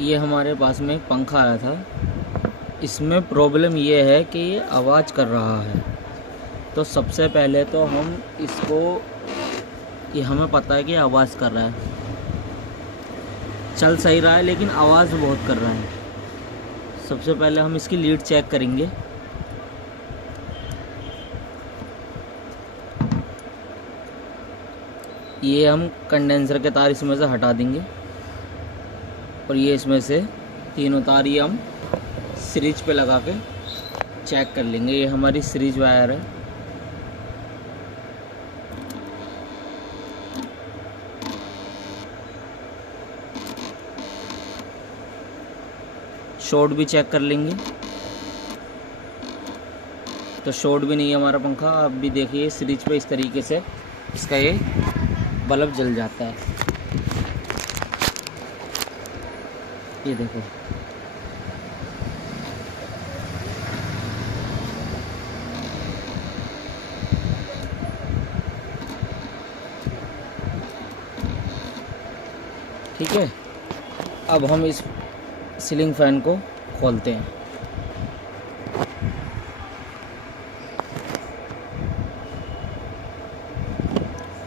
ये हमारे पास में एक पंखा आया था। इसमें प्रॉब्लम ये है कि ये आवाज़ कर रहा है। तो सबसे पहले तो हम इसको, ये हमें पता है कि आवाज़ कर रहा है, चल सही रहा है लेकिन आवाज़ बहुत कर रहा है। सबसे पहले हम इसकी लीड चेक करेंगे। ये हम कंडेंसर के तार इसमें से हटा देंगे और ये इसमें से तीनों तार ये हम सीरीज पे लगा के चेक कर लेंगे। ये हमारी सीरीज वायर है। शॉर्ट भी चेक कर लेंगे। तो शॉर्ट भी नहीं है हमारा पंखा। आप भी देखिए सीरीज पे इस तरीके से इसका ये बल्ब जल जाता है। ये देखो, ठीक है। अब हम इस सीलिंग फैन को खोलते हैं।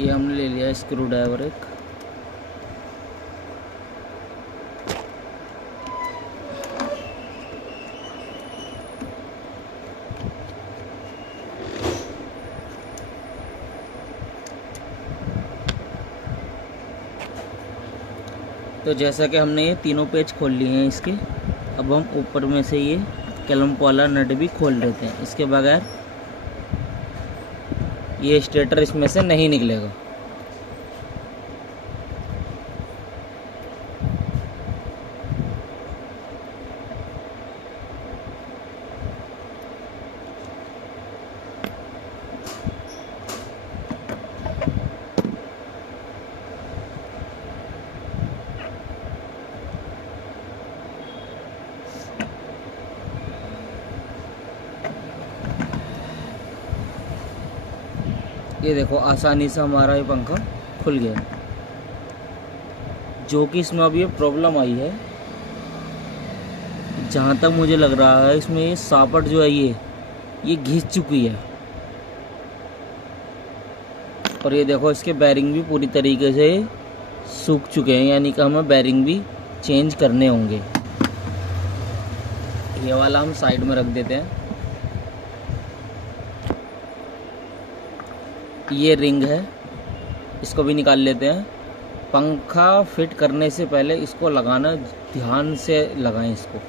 ये हमने ले लिया स्क्रू ड्राइवर एक। तो जैसा कि हमने ये तीनों पेज खोल लिए हैं इसके, अब हम ऊपर में से ये क्लैंप वाला नट भी खोल लेते हैं। इसके बगैर ये स्टेटर इसमें से नहीं निकलेगा। ये देखो आसानी से हमारा ये पंखा खुल गया। जो कि इसमें अभी ये प्रॉब्लम आई है, जहाँ तक मुझे लग रहा है इसमें ये सापट जो है ये घिस चुकी है। और ये देखो इसके बैरिंग भी पूरी तरीके से सूख चुके हैं, यानी कि हमें बैरिंग भी चेंज करने होंगे। ये वाला हम साइड में रख देते हैं। ये रिंग है, इसको भी निकाल लेते हैं। पंखा फिट करने से पहले इसको लगाना ध्यान से लगाएं इसको।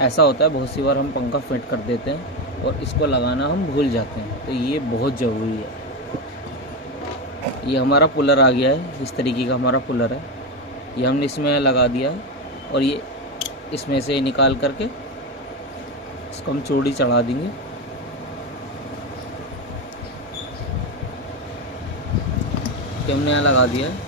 ऐसा होता है बहुत सी बार हम पंखा फिट कर देते हैं और इसको लगाना हम भूल जाते हैं, तो ये बहुत ज़रूरी है। ये हमारा पुलर आ गया है, इस तरीके का हमारा पुलर है। ये हमने इसमें लगा दिया है और ये इसमें से निकाल करके इसको हम चूड़ी चढ़ा देंगे। हमने यहाँ लगा दिया है।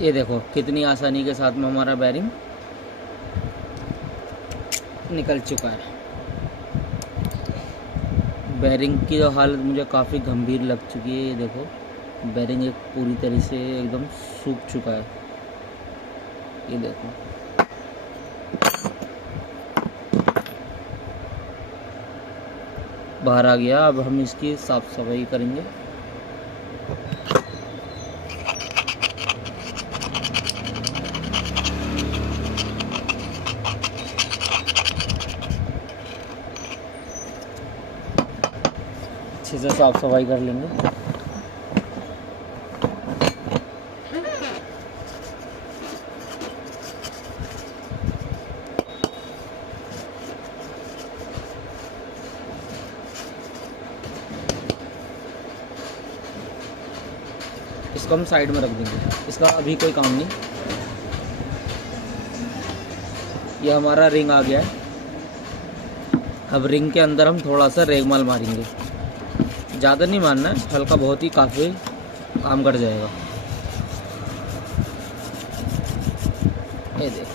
ये देखो कितनी आसानी के साथ में हमारा बैरिंग निकल चुका है। बैरिंग की जो हालत मुझे काफ़ी गंभीर लग चुकी है। ये देखो बैरिंग एक पूरी तरह से एकदम सूख चुका है। ये देखो, बाहर आ गया। अब हम इसकी साफ सफाई करेंगे। अच्छे से साफ सफाई कर लेंगे। इसको हम साइड में रख देंगे, इसका अभी कोई काम नहीं। ये हमारा रिंग आ गया है। अब रिंग के अंदर हम थोड़ा सा रेगमाल मारेंगे, ज़्यादा नहीं मारना है, हल्का बहुत ही काफ़ी काम कर जाएगा। ये देख,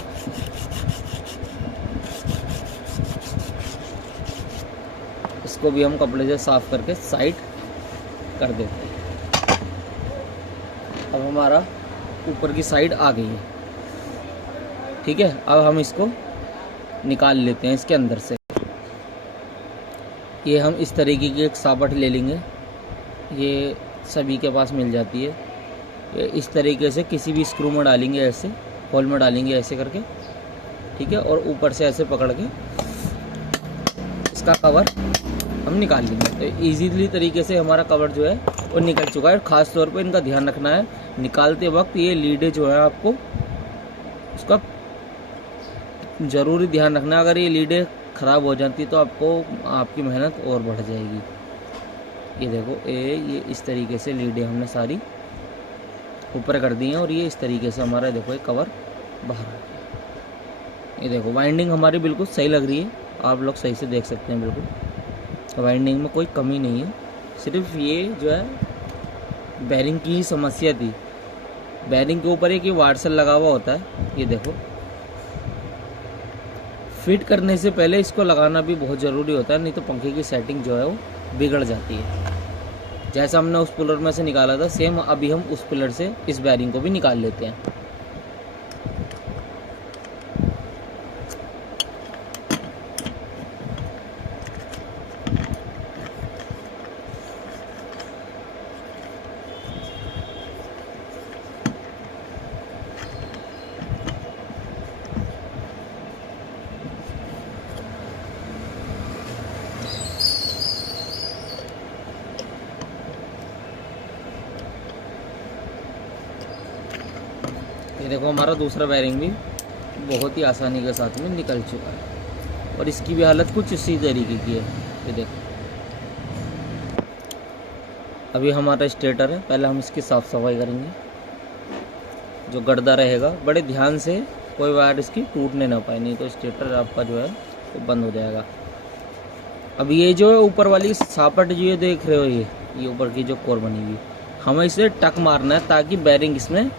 इसको भी हम कपड़े से साफ करके साइड कर देते हैं। अब हमारा ऊपर की साइड आ गई है, ठीक है। अब हम इसको निकाल लेते हैं इसके अंदर से। ये हम इस तरीके की एक साबट ले लेंगे, ये सभी के पास मिल जाती है। ये इस तरीके से किसी भी स्क्रू में डालेंगे, ऐसे होल में डालेंगे ऐसे करके, ठीक है। और ऊपर से ऐसे पकड़ के इसका कवर हम निकाल लेंगे। तो इजीली तरीके से हमारा कवर जो है वो निकल चुका है। ख़ास तौर पे इनका ध्यान रखना है निकालते वक्त, ये लीडें जो है आपको उसका ज़रूरी ध्यान रखना है। अगर ये लीडें ख़राब हो जाती तो आपको आपकी मेहनत और बढ़ जाएगी। ये देखो, ये इस तरीके से लीडें हमने सारी ऊपर कर दी हैं और ये इस तरीके से हमारा देखो ये कवर बाहर आ गया। ये देखो वाइंडिंग हमारी बिल्कुल सही लग रही है, आप लोग सही से देख सकते हैं। बिल्कुल वाइंडिंग में कोई कमी नहीं है, सिर्फ ये जो है बैरिंग की ही समस्या थी। बैरिंग के ऊपर एक ये वार्सल लगा हुआ होता है, ये देखो। फिट करने से पहले इसको लगाना भी बहुत ज़रूरी होता है, नहीं तो पंखे की सेटिंग जो है वो बिगड़ जाती है। जैसा हमने उस पिलर में से निकाला था, सेम अभी हम उस पिलर से इस बैरिंग को भी निकाल लेते हैं। ये देखो हमारा दूसरा बैरिंग भी बहुत ही आसानी के साथ में निकल चुका है और इसकी भी हालत कुछ इसी तरीके की है। ये देखो, अभी हमारा स्टेटर है, पहले हम इसकी साफ़ सफाई करेंगे। जो गर्दा रहेगा बड़े ध्यान से, कोई वायर इसकी टूटने ना पाए, नहीं तो स्टेटर आपका जो है वो बंद हो जाएगा। अब ये जो है ऊपर वाली सापट जो ये देख रहे हो, ये ऊपर की जो कोर बनी हुई, हमें इसे टक मारना है ताकि बैरिंग इसमें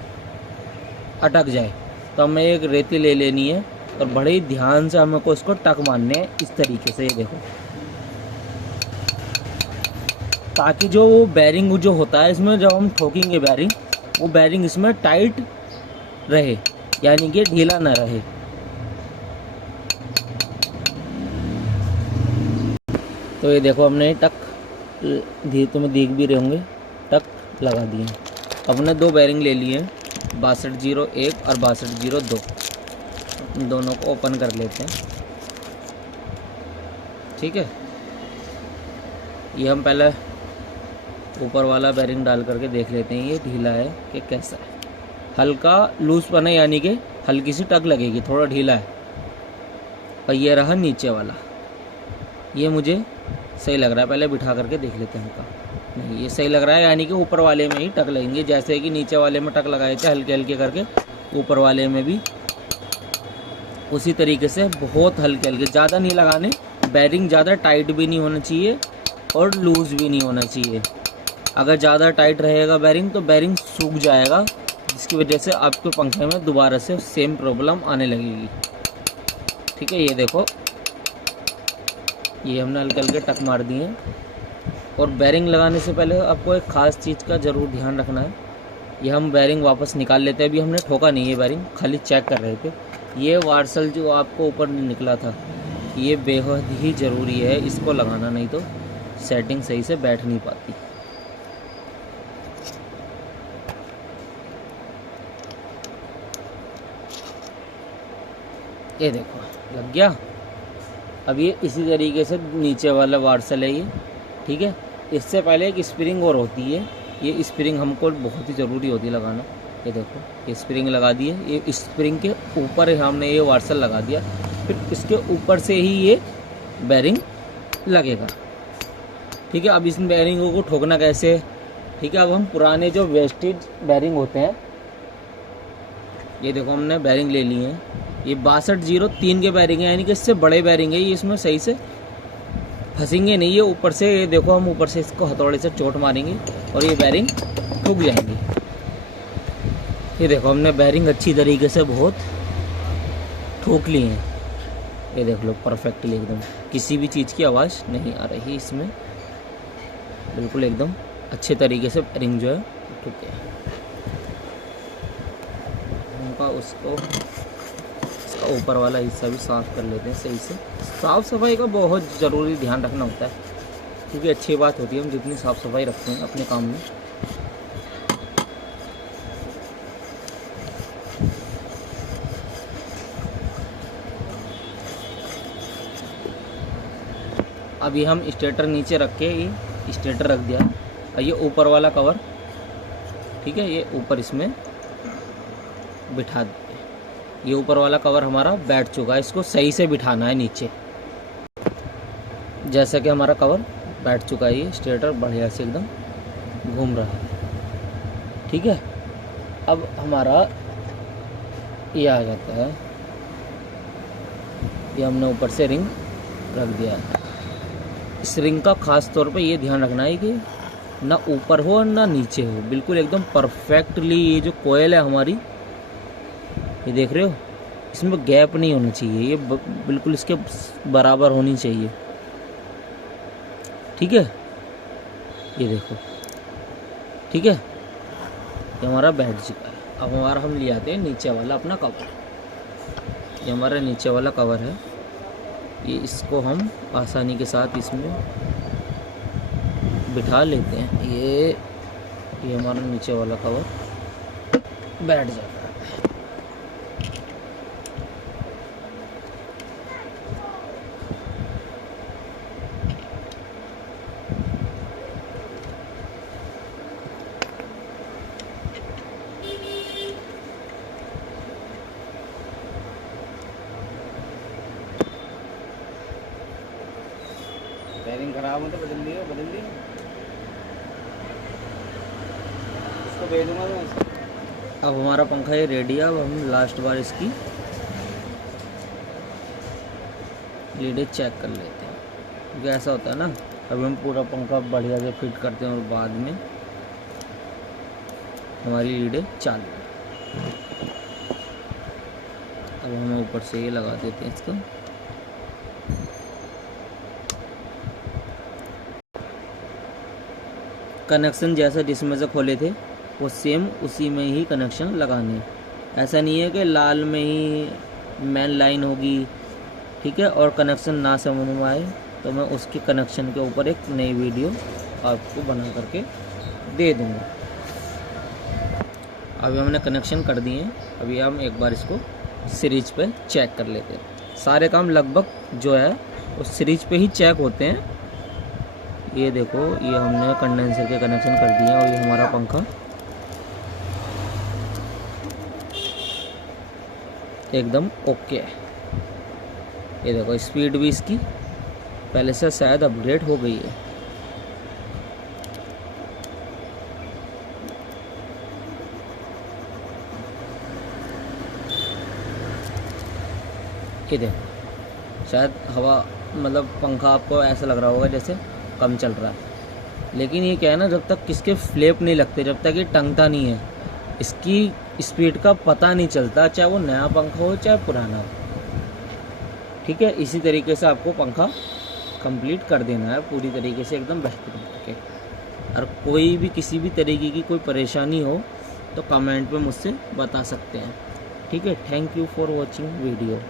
अटक जाए। तो हमें एक रेती ले लेनी है और बड़े ही ध्यान से हमको इसको टक मारने हैं इस तरीके से, ये देखो, ताकि जो बैरिंग जो होता है इसमें जब हम ठोकेंगे बैरिंग, वो बैरिंग इसमें टाइट रहे, यानी कि ढीला ना रहे। तो ये देखो हमने टक धीरे तुम्हें देख भी रहे होंगे, टक लगा दिए। हमने दो बैरिंग ले लिए हैं, 6201 और 6202। दोनों को ओपन कर लेते हैं, ठीक है। ये हम पहले ऊपर वाला बैरिंग डाल करके देख लेते हैं ये ढीला है कि कैसा है। हल्का लूज पना, यानी कि हल्की सी टक लगेगी, थोड़ा ढीला है। और ये रहा नीचे वाला, ये मुझे सही लग रहा है, पहले बिठा करके देख लेते हैं हल्का। नहीं, ये सही लग रहा है, यानी कि ऊपर वाले में ही टक लगेंगे, जैसे कि नीचे वाले में टक लगाए थे हल्के हल्के करके, ऊपर वाले में भी उसी तरीके से बहुत हल्के हल्के, ज़्यादा नहीं लगाने। बैरिंग ज़्यादा टाइट भी नहीं होना चाहिए और लूज़ भी नहीं होना चाहिए। अगर ज़्यादा टाइट रहेगा बैरिंग तो बैरिंग सूख जाएगा, जिसकी वजह से आपके पंखे में दोबारा से सेम प्रॉब्लम आने लगेगी, ठीक है। ये देखो, ये हमने हल्के हल्के टक मार दिए। और बैरिंग लगाने से पहले आपको एक ख़ास चीज़ का ज़रूर ध्यान रखना है। ये हम बैरिंग वापस निकाल लेते हैं, अभी हमने ठोका नहीं है बैरिंग, खाली चेक कर रहे थे। ये वार्सल जो आपको ऊपर निकला था, ये बेहद ही ज़रूरी है इसको लगाना, नहीं तो सेटिंग सही से बैठ नहीं पाती। ये देखो लग गया। अब ये इसी तरीके से नीचे वाला वार्सल है ये, ठीक है। इससे पहले एक स्प्रिंग और होती है, ये स्प्रिंग हमको बहुत ही ज़रूरी होती है लगाना। ये देखो, ये स्प्रिंग लगा दी है, ये स्प्रिंग के ऊपर हमने ये वार्सल लगा दिया, फिर इसके ऊपर से ही ये बैरिंग लगेगा, ठीक है। अब इस बैरिंगों को ठोकना कैसे, ठीक है, अब हम पुराने जो वेस्टेज बैरिंग होते हैं, ये देखो हमने बैरिंग ले लिए हैं। ये 6203 के बैरिंग है, यानी कि इससे बड़े बैरिंग है। ये इसमें सही से फंसेंगे नहीं। ये ऊपर से, ये देखो हम ऊपर से इसको हथौड़े से चोट मारेंगे और ये बैरिंग ठुक जाएंगी। ये देखो हमने बैरिंग अच्छी तरीके से बहुत ठोक ली हैं। ये देख लो परफेक्टली एकदम, किसी भी चीज़ की आवाज़ नहीं आ रही इसमें, बिल्कुल एकदम अच्छे तरीके से बैरिंग जो है ठुके हैं। उनका उसको इसका ऊपर वाला हिस्सा भी साफ़ कर लेते हैं सही से। साफ़ सफाई का बहुत ज़रूरी ध्यान रखना होता है, क्योंकि अच्छी बात होती है हम जितनी साफ़ सफाई रखते हैं अपने काम में। अभी हम स्टेटर नीचे रख के ये स्टेटर रख दिया और ये ऊपर वाला कवर, ठीक है, ये ऊपर इसमें बिठा दिए। ये ऊपर वाला कवर हमारा बैठ चुका है, इसको सही से बिठाना है नीचे। जैसा कि हमारा कवर बैठ चुका है, ये स्टेटर बढ़िया से एकदम घूम रहा है। ठीक है, अब हमारा ये आ जाता है, ये हमने ऊपर से रिंग रख दिया है। इस रिंग का खास तौर पे ये ध्यान रखना है कि ना ऊपर हो और ना नीचे हो, बिल्कुल एकदम परफेक्टली। ये जो कोयल है हमारी, ये देख रहे हो, इसमें गैप नहीं होना चाहिए, ये बिल्कुल इसके बराबर होनी चाहिए। ठीक है, ये देखो, ठीक है, ये हमारा बैठ चुका है। अब हमारा हम ले आते हैं नीचे वाला अपना कवर। ये हमारा नीचे वाला कवर है, ये इसको हम आसानी के साथ इसमें बिठा लेते हैं। ये हमारा नीचे वाला कवर बैठ जाता है। बैरिंग खराब हो तो बदल दियो इसको भेज दूंगा मैं। अब हमारा पंखा ये रेडी है। अब हम लास्ट बार इसकी लीडें चेक कर लेते हैं, क्योंकि ऐसा होता है ना, अभी हम पूरा पंखा बढ़िया से फिट करते हैं और बाद में हमारी लीडें चालू है। अब हम ऊपर से ये लगा देते हैं इसको। कनेक्शन जैसा जिसमें से खोले थे वो सेम उसी में ही कनेक्शन लगाने। ऐसा नहीं है कि लाल में ही मेन लाइन होगी, ठीक है, और कनेक्शन ना समझ में आए तो मैं उसके कनेक्शन के ऊपर एक नई वीडियो आपको बना करके दे दूँगा। अभी हमने कनेक्शन कर दिए हैं। अभी हम एक बार इसको सीरीज पे चेक कर लेते हैं। सारे काम लगभग जो है वो सीरीज पे ही चेक होते हैं। ये देखो, ये हमने कंडेंसर के कनेक्शन कर दिए और ये हमारा पंखा एकदम ओके है। ये देखो स्पीड भी इसकी पहले से शायद अपग्रेड हो गई है। ये देखो, शायद हवा मतलब पंखा आपको ऐसा लग रहा होगा जैसे कम चल रहा है, लेकिन ये क्या है ना, जब तक किसके फ्लैप नहीं लगते, जब तक ये टंगता नहीं है, इसकी स्पीड का पता नहीं चलता, चाहे वो नया पंखा हो चाहे पुराना हो। ठीक है, इसी तरीके से आपको पंखा कंप्लीट कर देना है पूरी तरीके से एकदम बेहतरीन। ठीक है, और कोई भी किसी भी तरीके की कोई परेशानी हो तो कमेंट में मुझसे बता सकते हैं। ठीक है, thank you for watching video.